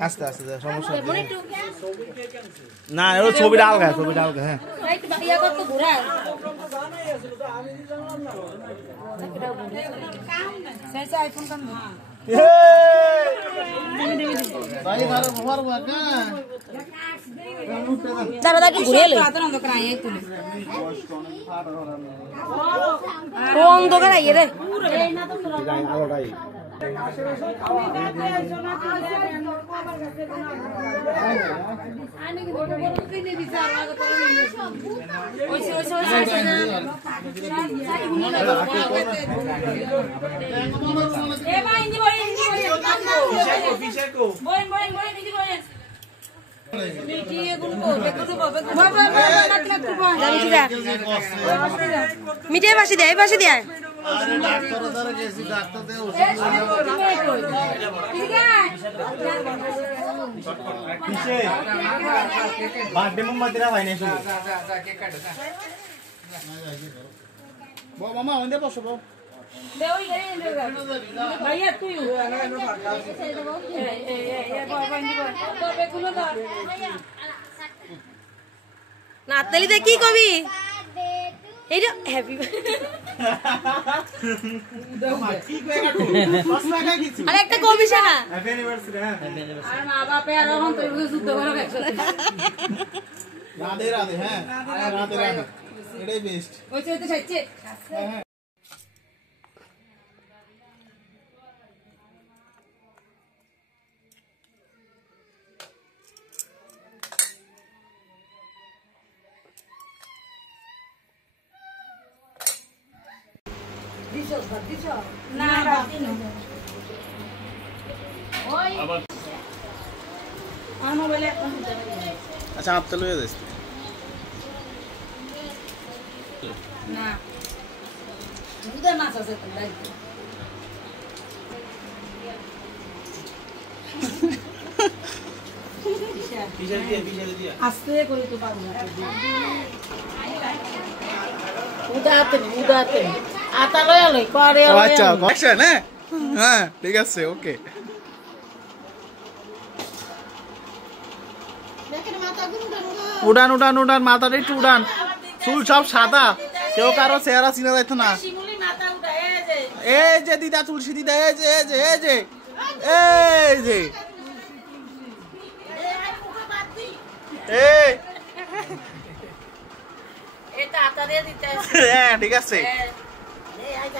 আস্তে আস্তে সমস্যা না ও ছবিটা আলগা হ্যাঁ দাদা কি ঘুরে এলো কোন দোকান আইয়ে রে মিঠে বাসি দেয় বার্থডে মোমবাতিরা হয় না মামা ওইদিকে বসো নাতালিতে কি কবি এইটা হ্যাপি আরে একটা কবি শোনা হ্যাপি অ্যানিভার্সারি আর মা বাপে আর এখন তো যুদ্ধ করো একসাথে রাধে রাধে হ্যাঁ রাধে রাধে এটাই বেস্ট ওইছে সাইছে আচ্ছা আপনি লয়ে যাস না দুধের মাছ আছে তো তাই আস্তে করে তো পারবো না উদাতে আতা লয় করে আচ্ছা অ্যাকশন হ্যাঁ ঠিক আছে ওকে উড়ান মাথাটা একটু উড়ান চুল সব সাদা কেউ কারো চেহারা চিনা যাইতো না এই যে দিদা তুলসী দিদা এই যে হ্যাঁ ঠিক আছে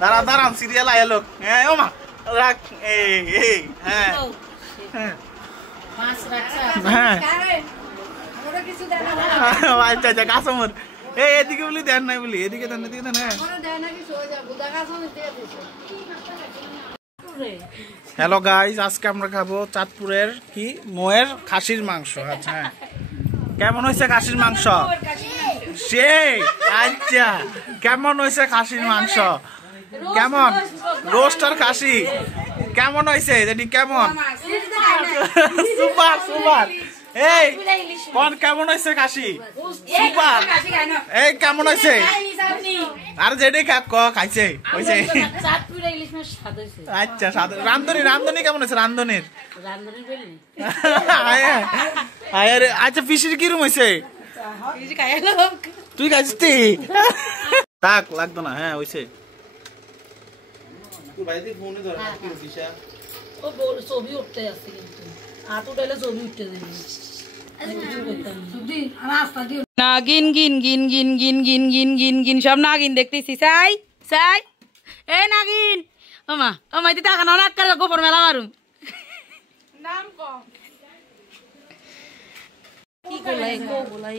দাঁড়ান সিরিয়াল আয় লোক হ্যাঁ ও মা রাখ হ্যাঁ আচ্ছা কাস্টমার এদিকে বলি দেন নাই বলি এদিকে দেন হ্যাঁ হ্যালো গাইস আজকে আমরা খাবো চাঁদপুরের কি মোয়ের খাসির মাংস আচ্ছা হ্যাঁ কেমন হয়েছে খাসির মাংস সেই আচ্ছা কেমন হয়েছে খাসির মাংস কেমন রোস্টার খাসি কেমন হয়েছে জানি কেমন সুপার এই কোন কেমন হয়েছে খাসি সুপার এই কেমন হয়েছে আর যেটাই খাইছে হয়েছে আচ্ছা রান্ধনি কেমন হয়েছে রান্ধনির আচ্ছা ফিশির কিরম হয়েছে তুই খাইছিস তাক লাগতো না হ্যাঁ হয়েছে ছবি উঠতে যাচ্ছে কিন্তু হাত উঠাইলে ছবি উঠতে দেবে নাগিন গিন গিন গিন গিন গিন গিন গিন গিন সব নাগিন দেখতেছি চাই এ নাগিন ওমা দিতে টাকা না করে গোপর মেলা মারুম নাম কম কি গোলাই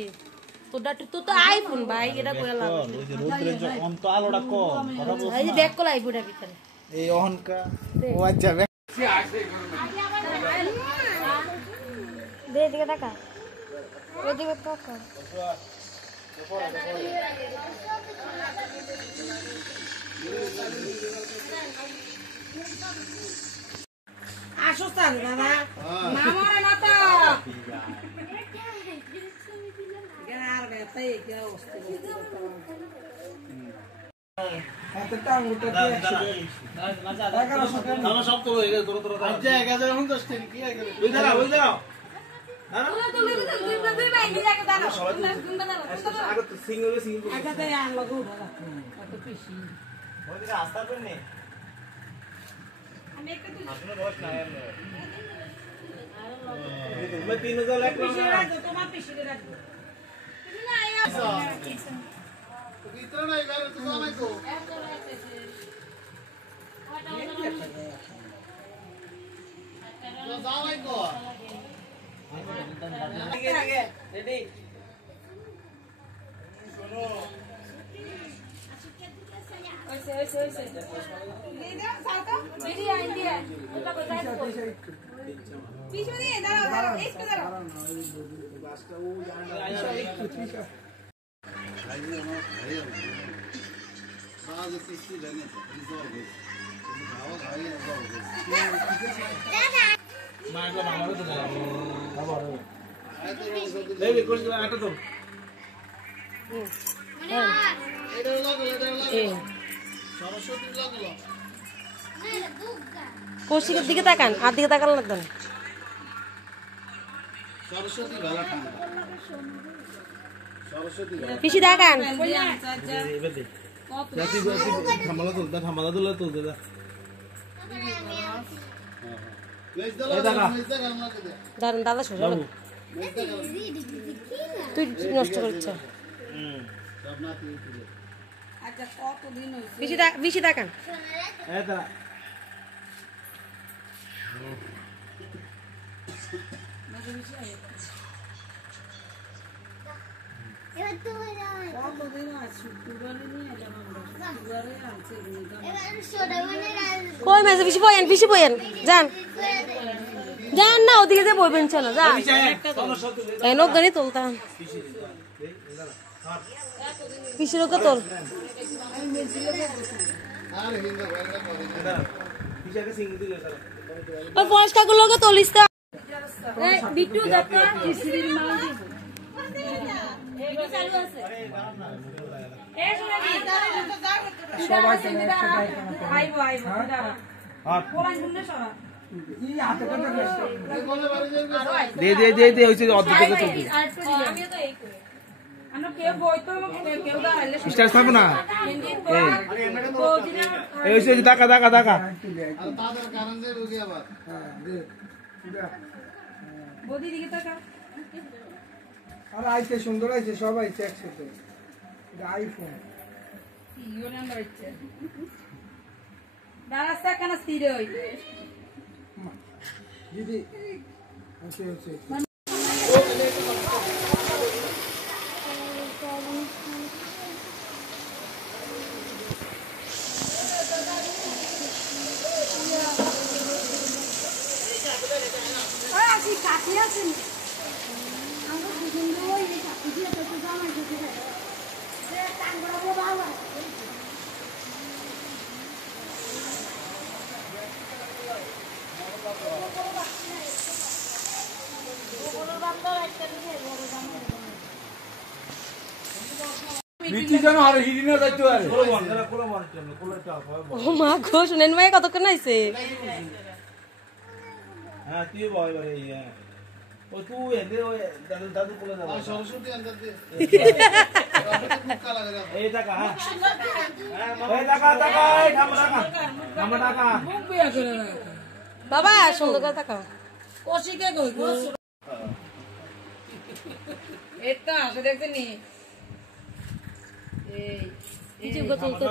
তোটা তো আইফোন ভাই এটা কইলা ওই যে রোদ্রের যে অন্ত আলোটা কম কথা বলছ এই দেখ কোলাই বুড়া ভিতরে এই অহনকা ও আচ্ছা দে দিকে টাকা ওদিকে টাকা আসো স্যার দাদা মামারে না তো আর বেতাই কি অবস্থা কৌশিকের দিকে তাকান, আর দিকে তাকান লাগতো না। পিসি তাকান। দাঁড়ান দাদা শোষা তুই নষ্ট করছ। বেশি তাকান। কই মেসে পিসি বইয়েন যান যান না ওদিকে যে বইবেন চলো যান নগানি তুলতাম পিসির ওকে তোল ওই পরিষ্কার গুলোকে তুলিস তো বিট্টু দেখো পিসির মা চালু আছে সবাই আইবো দাঁড়া কোলান গুন্নে সরা দে হইছে অর্ধেক তো দি আমিও তো এই কই আমরা কেউ বই তো কেউ দাঁড়াইলে স্টার থাকবো না এই হইছে টাকা আর তাদের কারণ যে রোগী আবার হ্যাঁ দে বডি দিকে টাকা আর আইছে সুন্দর আইছে সব আইছে একসাথে এটা আইফোন ইও নাম্বার আইছে দাঁড়াছে কেন স্থির হই দিদি আছে আসি কাছে আছেন আমরা পছন্দ হই এই কাছে দিয়ে তো জামাই দিতে হয় সে টাঙ্গরা বাবা মা গো শুনেন ভাই কতক্ষণ আইছে হ্যাঁ তুই ভয় করে ও তুই এনে ওই দাদু কোলে যাবে সরস্বতী আন্দার দে এই টাকা হ্যাঁ এই টাকা এই টাকা মুখ বিয়া করে না বাবা সুন্দর করে তাকাও কোশিকে কই গো এটা আসে দেখছেন নি এই যে গোতল তো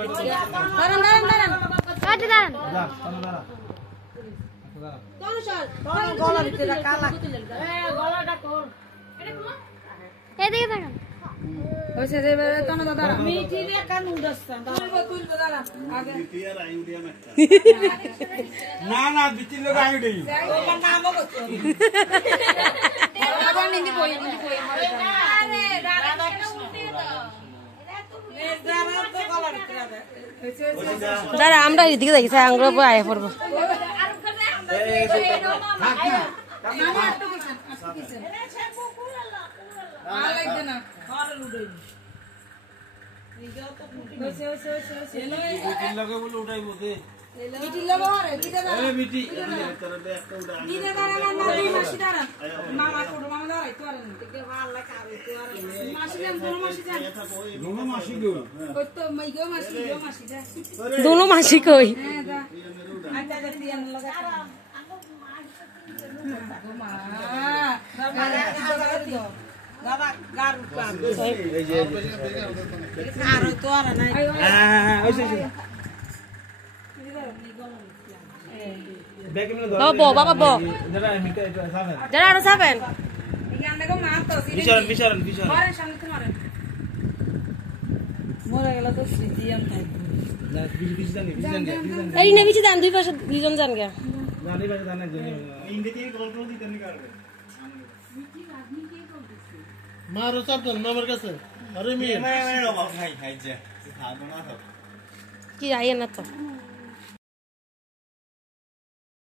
দাঁড়ান কাটে দাঁড়ান গলা ভিতরে কালা গলাটা কর এদিকে দেখেন ওইসে যে তো না দাদা মিঠি রে কান উড়ছান তুলবো দাদা আগে বিটিয়ার আইডিয়া না বিটির লোক আইডি ওর নামও কত আবার নিদি কই আরে দাদা উল্টে দাও দাদা আমরা এদিকে যাইছি আঙ্গুর উপর আয়া পড়বো মিটির লোক হরে দিদা দাঁড়া দিদা দাঁড়া মাসি দাঁড়া মামা ছোট মামা দাঁড়াই তো আর মাসি যান দোনো মাসি গো কই তো মাই গো মাসি যা दोनों मासी कोई হ্যাঁ যা আইতা দেখি আন লাগা দাদা গার পাব এই যে আর তো আর নাই হ্যাঁ ওইছে बाबा बाबा बो जरा आरो साबेन এখানে গো মা তো বিচরণ মারে সামনে তো মারে মরে গেল তো স্মৃতি আম তাই এই না বিচি দান দুই পাশে দুইজন জান গা মারো চাপতেন মামার কাছে আরে মেয়ে কি আইয়া না তো